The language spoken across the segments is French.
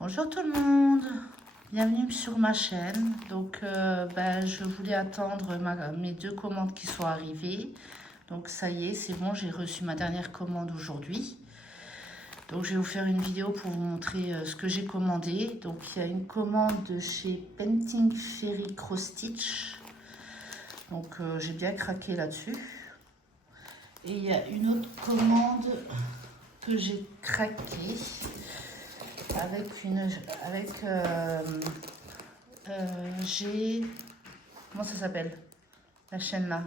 Bonjour tout le monde, bienvenue sur ma chaîne. Donc je voulais attendre mes deux commandes qui sont arrivées. Donc ça y est, c'est bon, j'ai reçu ma dernière commande aujourd'hui. Donc je vais vous faire une vidéo pour vous montrer ce que j'ai commandé. Donc il y a une commande de chez Painting Ferry Cross Stitch. Donc j'ai bien craqué là-dessus. Et il y a une autre commande que j'ai craqué j'ai, comment ça s'appelle la chaîne là,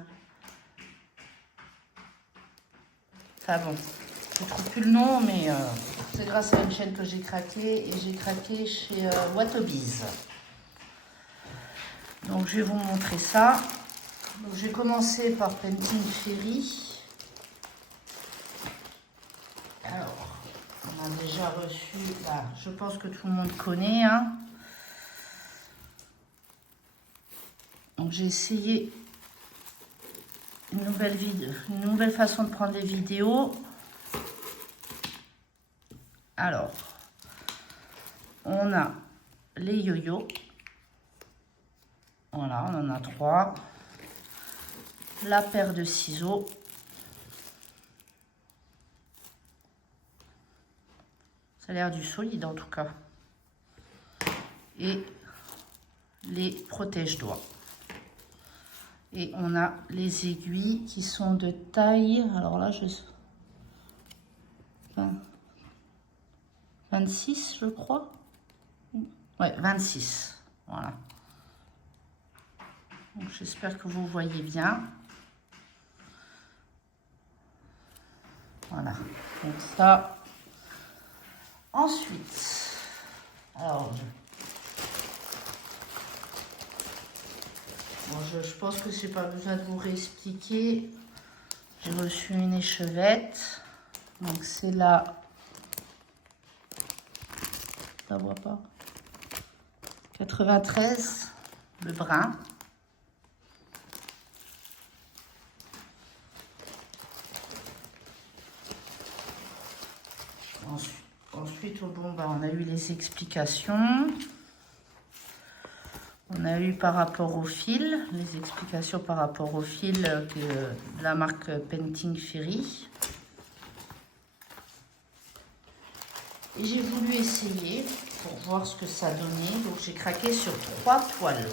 enfin bon, je ne trouve plus le nom, mais c'est grâce à une chaîne que j'ai craqué, et j'ai craqué chez Watobiz. Donc je vais vous montrer ça. Donc je vais commencer par Painting Ferry. Alors on a déjà reçu, là, je pense que tout le monde connaît, hein. Donc j'ai essayé une nouvelle façon de prendre des vidéos. Alors, on a les yo-yo. Voilà, on en a 3. La paire de ciseaux. Ça a l'air du solide en tout cas. Et les protège-doigts. Et on a les aiguilles qui sont de taille, alors là, 26, je crois. Ouais, 26. Voilà. Donc j'espère que vous voyez bien. Voilà. Donc ça. Ensuite, alors je pense que j'ai pas besoin de vous réexpliquer. J'ai reçu une échevette. Donc c'est la... Ça voit pas. 93, le brun. Ensuite, bon, on a eu les explications. On a eu par rapport au fil, les explications par rapport au fil de la marque Painting Ferry. Et j'ai voulu essayer pour voir ce que ça donnait. Donc j'ai craqué sur 3 toiles.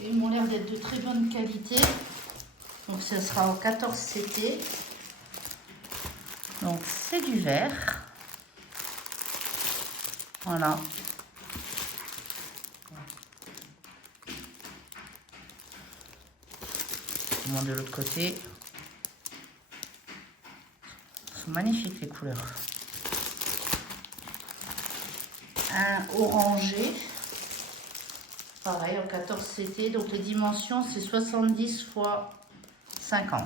Et ils m'ont l'air d'être de très bonne qualité. Donc ça sera en 14 CT. Donc c'est du vert. Voilà. Je montre de l'autre côté. Ils sont magnifiques les couleurs. Un orangé. Pareil en 14 CT. Donc les dimensions c'est 70 x 50.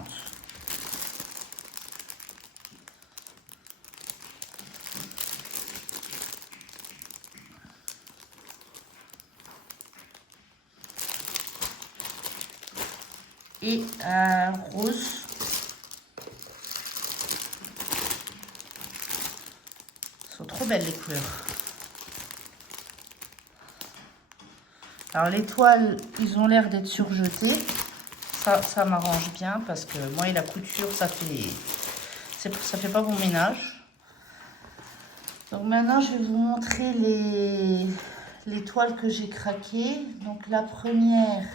Et un rose. Elles sont trop belles les couleurs. Alors les toiles, ils ont l'air d'être surjetés. Ça m'arrange bien parce que moi et la couture, ça fait pas bon ménage. Donc maintenant, je vais vous montrer les toiles que j'ai craquées. Donc la première,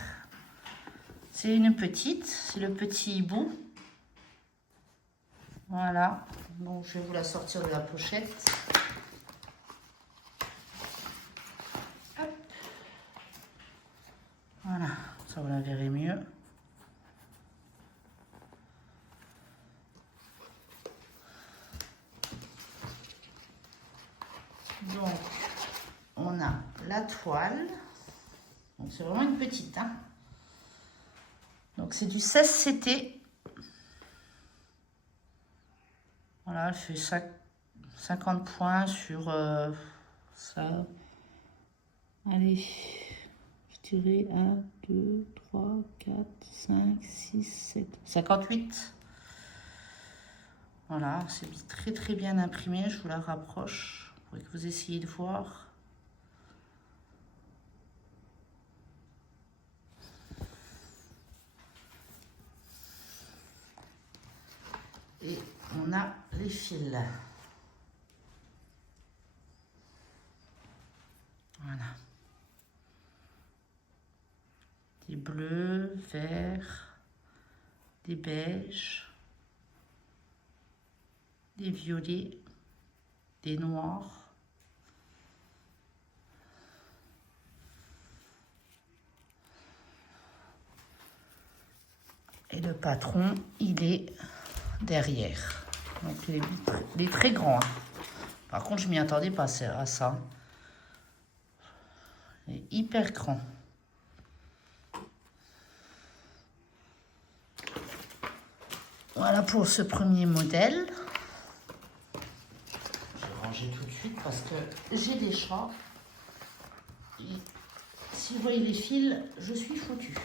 c'est une petite, c'est le petit hibou. Voilà, donc je vais vous la sortir de la pochette. Hop. Voilà, ça vous la verrez mieux. Donc, on a la toile. Donc c'est vraiment une petite, hein. Donc c'est du 16 CT. Voilà, elle fait 50 points sur ça. Allez, je dirais 1, 2, 3, 4, 5, 6, 7, 58. Voilà, c'est très très bien imprimé, je vous la rapproche. pour que vous essayiez de voir. Et on a les fils. Voilà. Des bleus, verts, des beiges, des violets, des noirs. Et le patron, il est derrière. Donc il est très grand. Hein. Par contre, je m'y attendais pas à ça. Il est hyper grand. Voilà pour ce premier modèle. Je vais ranger tout de suite parce que j'ai des chats. Et si vous voyez les fils, je suis foutue.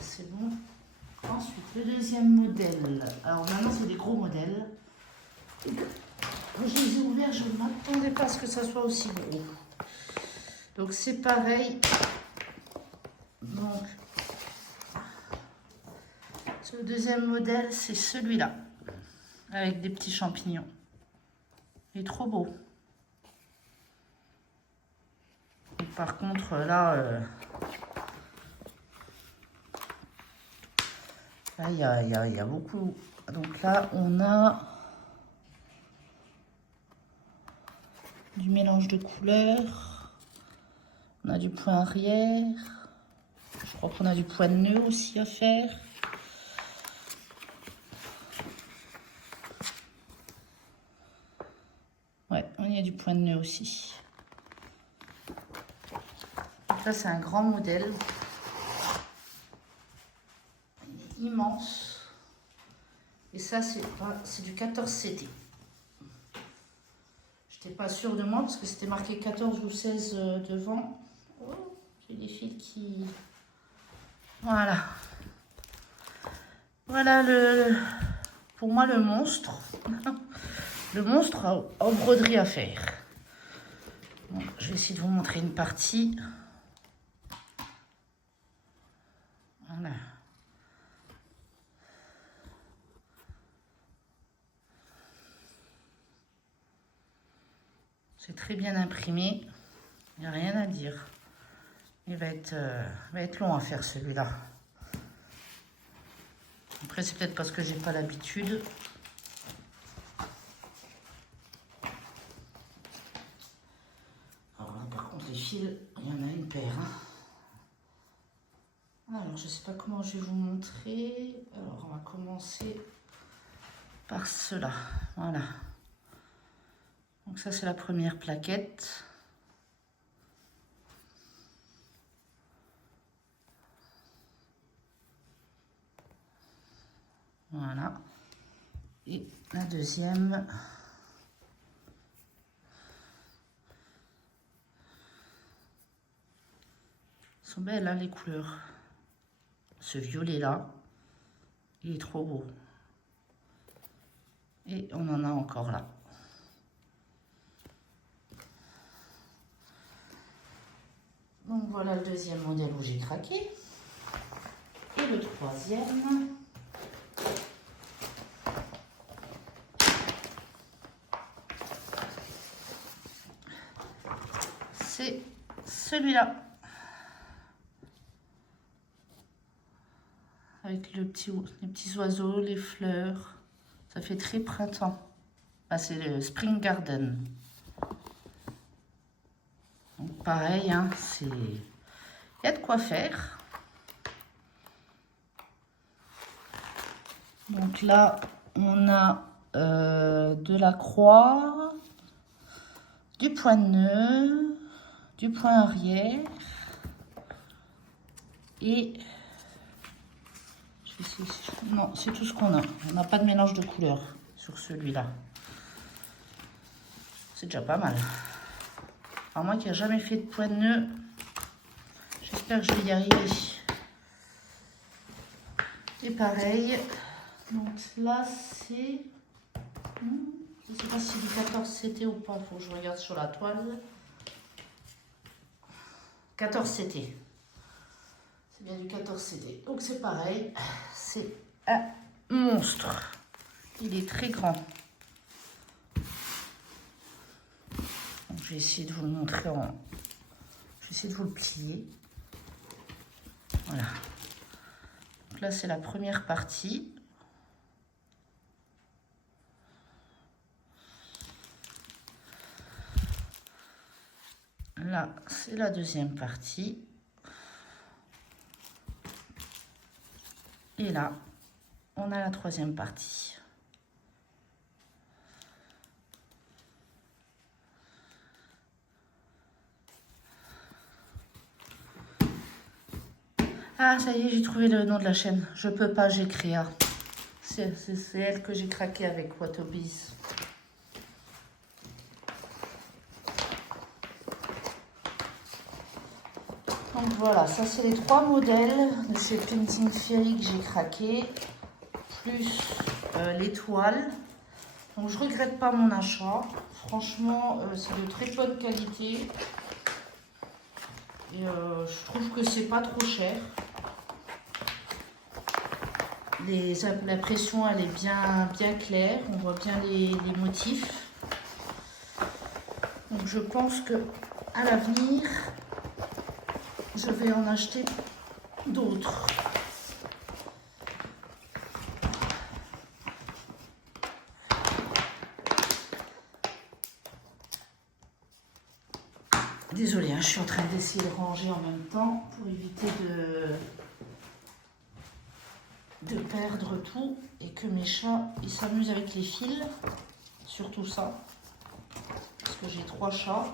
C'est bon. Ensuite, le deuxième modèle. Alors maintenant, c'est des gros modèles. Je les ai ouverts, je ne m'attendais pas à ce que ça soit aussi gros. Donc c'est pareil. Donc, le deuxième modèle, c'est celui-là. Avec des petits champignons. Il est trop beau. Et par contre, là... Là, il y a beaucoup. Donc là, on a du mélange de couleurs. On a du point arrière. Je crois qu'on a du point de nœud aussi à faire. Ouais, il y a du point de nœud aussi. Donc là, c'est un grand modèle. Immense. Et ça, c'est du 14 CT. Je n'étais pas sûre de moi parce que c'était marqué 14 ou 16 devant. Oh, j'ai des fils qui... Voilà. Voilà pour moi le monstre. Le monstre en broderie à faire. Bon, je vais essayer de vous montrer une partie. Voilà. C'est très bien imprimé, il n'y a rien à dire. Il va être long à faire celui-là. Après, c'est peut-être parce que j'ai pas l'habitude. Alors là, par contre, les fils, il y en a une paire. Hein. Alors, je sais pas comment je vais vous montrer. Alors, on va commencer par cela. Voilà. Donc ça, c'est la première plaquette. Voilà. Et la deuxième. Elles sont belles, hein, les couleurs. Ce violet-là, il est trop beau. Et on en a encore là. Donc voilà le deuxième modèle où j'ai craqué. Et le troisième. C'est celui-là. Avec les petits oiseaux, les fleurs. Ça fait très printemps. Ah, c'est le Spring Garden. Donc pareil, hein, il y a de quoi faire. Donc là, on a de la croix, du point de nœud, du point arrière et... Non, c'est tout ce qu'on a. On n'a pas de mélange de couleurs sur celui-là. C'est déjà pas mal. Alors moi qui n'ai jamais fait de point de nœud, j'espère que je vais y arriver. Et pareil, Donc là, c'est... je ne sais pas si c'est du 14 CT ou pas, il faut que je regarde sur la toile. 14 CT. C'est bien du 14 CT. Donc c'est pareil, c'est un monstre. Il est très grand. Donc, je vais essayer de vous le montrer en... Je vais essayer de vous le plier. Voilà. Donc là, c'est la première partie. Là, c'est la deuxième partie. Et là, on a la troisième partie. Ah, ça y est, j'ai trouvé le nom de la chaîne. Je peux pas, j'ai Créa. C'est elle que j'ai craqué avec Watobiz. Donc voilà, ça c'est les 3 modèles de chez Painting Fairy que j'ai craqué, plus l'étoile. Donc je regrette pas mon achat. Franchement, c'est de très bonne qualité. Et je trouve que c'est pas trop cher. L'impression elle est bien claire, on voit bien les motifs. Donc je pense que à l'avenir, je vais en acheter d'autres. Désolée, hein, je suis en train d'essayer de ranger en même temps pour éviter de perdre tout et que mes chats ils s'amusent avec les fils, surtout ça, parce que j'ai 3 chats.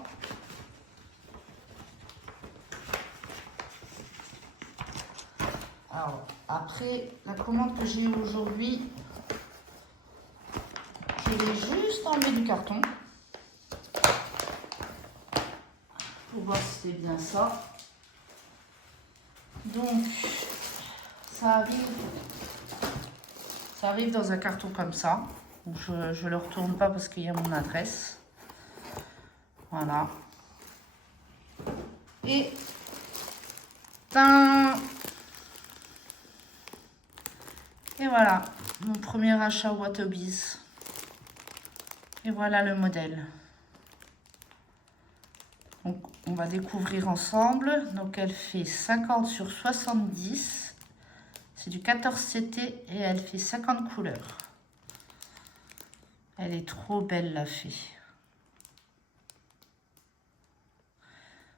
Alors, après, la commande que j'ai eue aujourd'hui, je vais juste enlever du carton pour voir si c'est bien ça. Donc, ça arrive dans un carton comme ça. Je ne le retourne pas parce qu'il y a mon adresse. Voilà. Et voilà, mon premier achat Watobiz. Et voilà le modèle. Donc, on va découvrir ensemble. Donc, elle fait 50 sur 70. C'est du 14 CT et elle fait 50 couleurs. Elle est trop belle, la fée.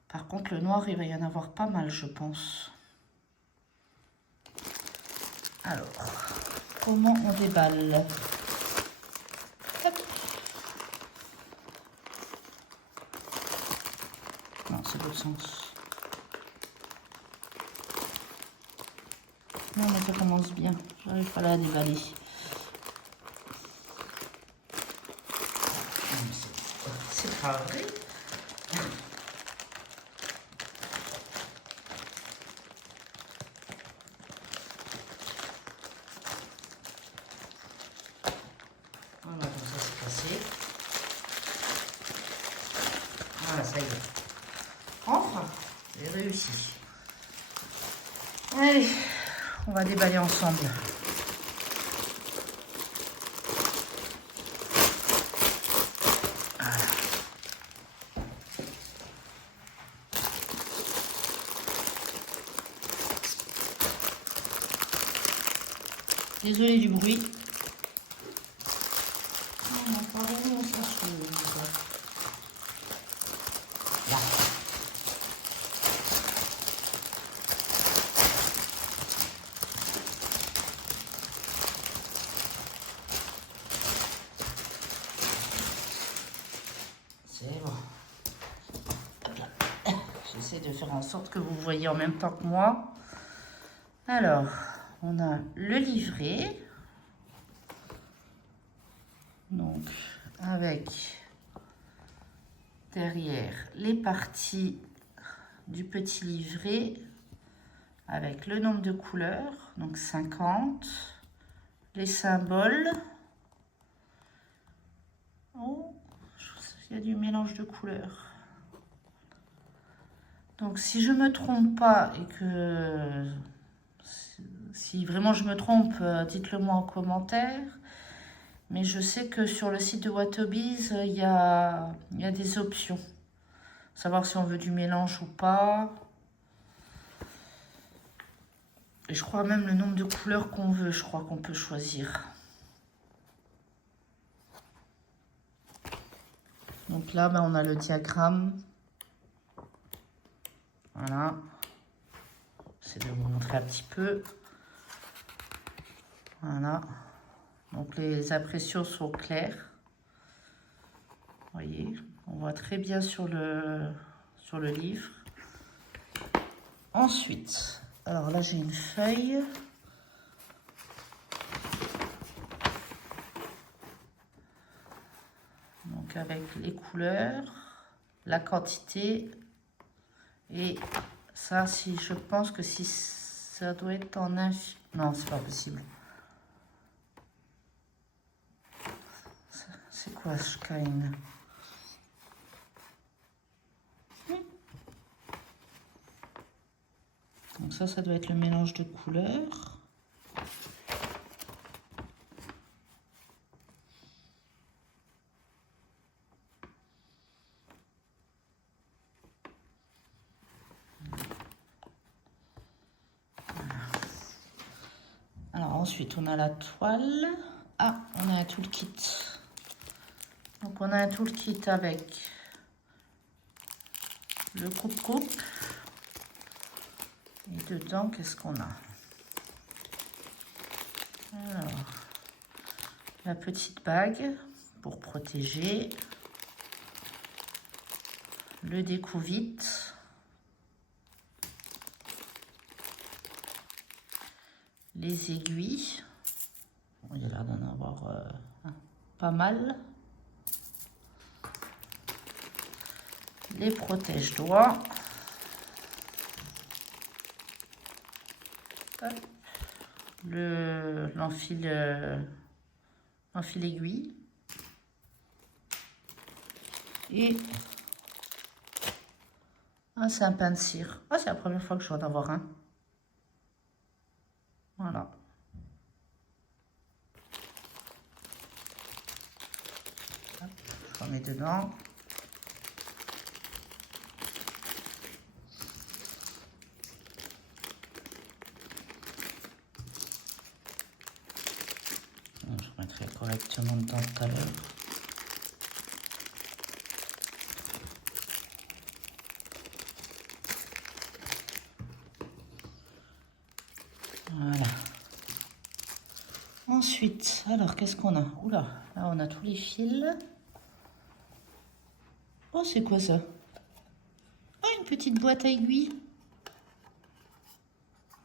Par contre, le noir, il va y en avoir pas mal, je pense. Alors, comment on déballe? Hop. Non, c'est l'autre sens. Non, mais ça commence bien. J'arrive pas à la déballer. C'est pas vrai. Voilà, donc ça c'est passé. Voilà, ça y est. Enfin, j'ai réussi. Allez, on va déballer ensemble. Voilà. Désolée du bruit. Là. C'est bon. Hop là. J'essaie de faire en sorte que vous voyez en même temps que moi. Alors, on a le livret. Donc, avec derrière les parties du petit livret avec le nombre de couleurs, donc 50, les symboles. Oh, il y a du mélange de couleurs. Donc, si je ne me trompe pas et que si vraiment je me trompe, dites-le moi en commentaire. Mais je sais que sur le site de Watobiz, il y a des options. Savoir si on veut du mélange ou pas. Et je crois même le nombre de couleurs qu'on veut, je crois qu'on peut choisir. Donc là, ben, on a le diagramme. Voilà. J'essaie de vous montrer un petit peu. Voilà. Donc les impressions sont claires. Vous voyez, on voit très bien sur le livre. Ensuite, alors là j'ai une feuille. Donc avec les couleurs, la quantité. Et ça, si je pense que si ça doit être en infini. Non, c'est pas possible. C'est quoi Shine? Donc ça doit être le mélange de couleurs. Alors ensuite, on a la toile. Ah, on a un toolkit. Donc on a un toolkit avec le coupe-coupe. Et dedans, qu'est-ce qu'on a? Alors, la petite bague pour protéger. Le découvite. Les aiguilles. Bon, il y a l'air d'en avoir pas mal. Les protège-doigts. L'enfil aiguille. Et c'est un pain de cire. Ah, c'est la première fois que je vais en avoir un. Voilà. Hop, je remets dedans. Je mettrai correctement dedans tout à l'heure. Voilà. Ensuite, alors qu'est-ce qu'on a? Oula, là on a tous les fils. Oh, c'est quoi ça? Oh, une petite boîte à aiguilles.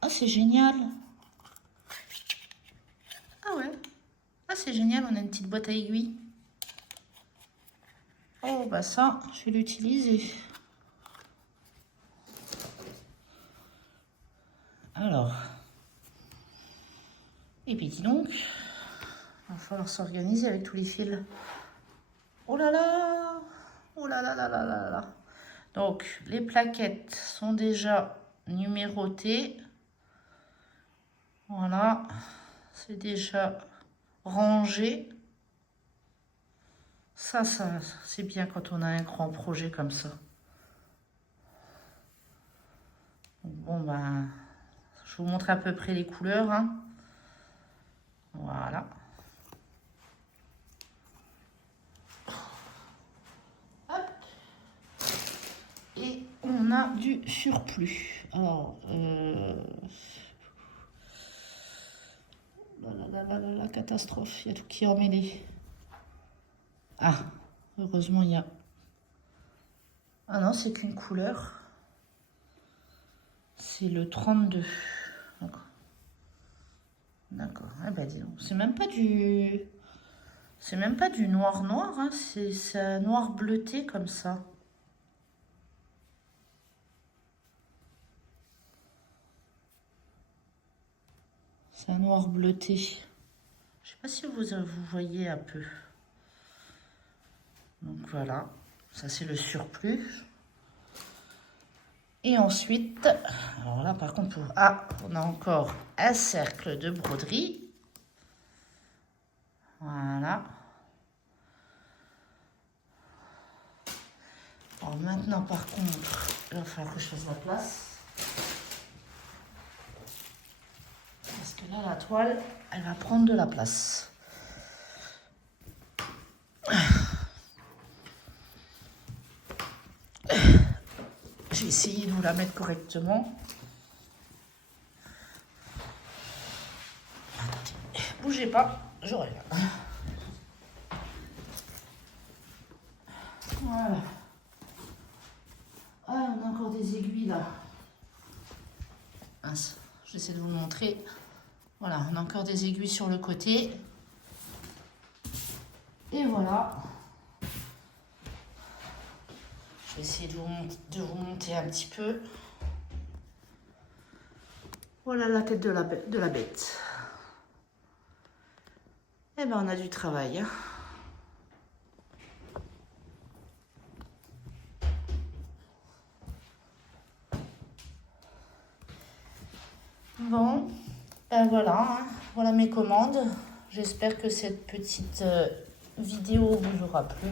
Ah, c'est génial. Ah ouais. Ah, c'est génial, on a une petite boîte à aiguilles. Oh, bah ça, je vais l'utiliser. Alors. Et puis dis donc, il va falloir s'organiser avec tous les fils. Oh là là! Oh là là là là là là! Donc, les plaquettes sont déjà numérotées. Voilà, c'est déjà rangé. Ça c'est bien quand on a un grand projet comme ça. Bon, ben, je vous montre à peu près les couleurs. Hein. Voilà. Hop. Et on a du surplus. Alors, la catastrophe, il y a tout qui est emmêlé. Ah, heureusement, il y a... Ah non, c'est qu'une couleur. C'est le 32. D'accord. Ah bah dis donc, c'est même pas du... C'est même pas du noir noir, hein. C'est un noir bleuté comme ça. C'est un noir bleuté. pas si vous voyez un peu. Donc voilà, ça c'est le surplus. Et ensuite, alors là par contre, on a encore un cercle de broderie. Voilà. Alors maintenant par contre, il va falloir que je fasse la place. Parce que là, la toile, elle va prendre de la place. Je vais essayer de vous la mettre correctement. Attendez, bougez pas, je reviens. Voilà. Ah, on a encore des aiguilles là. Mince, j'essaie de vous le montrer. Voilà, on a encore des aiguilles sur le côté. Et voilà. Je vais essayer de vous monter un petit peu. Voilà la tête de la bête. Eh ben, on a du travail. Hein. Bon, ben voilà, hein. Voilà mes commandes. J'espère que cette petite vidéo vous aura plu.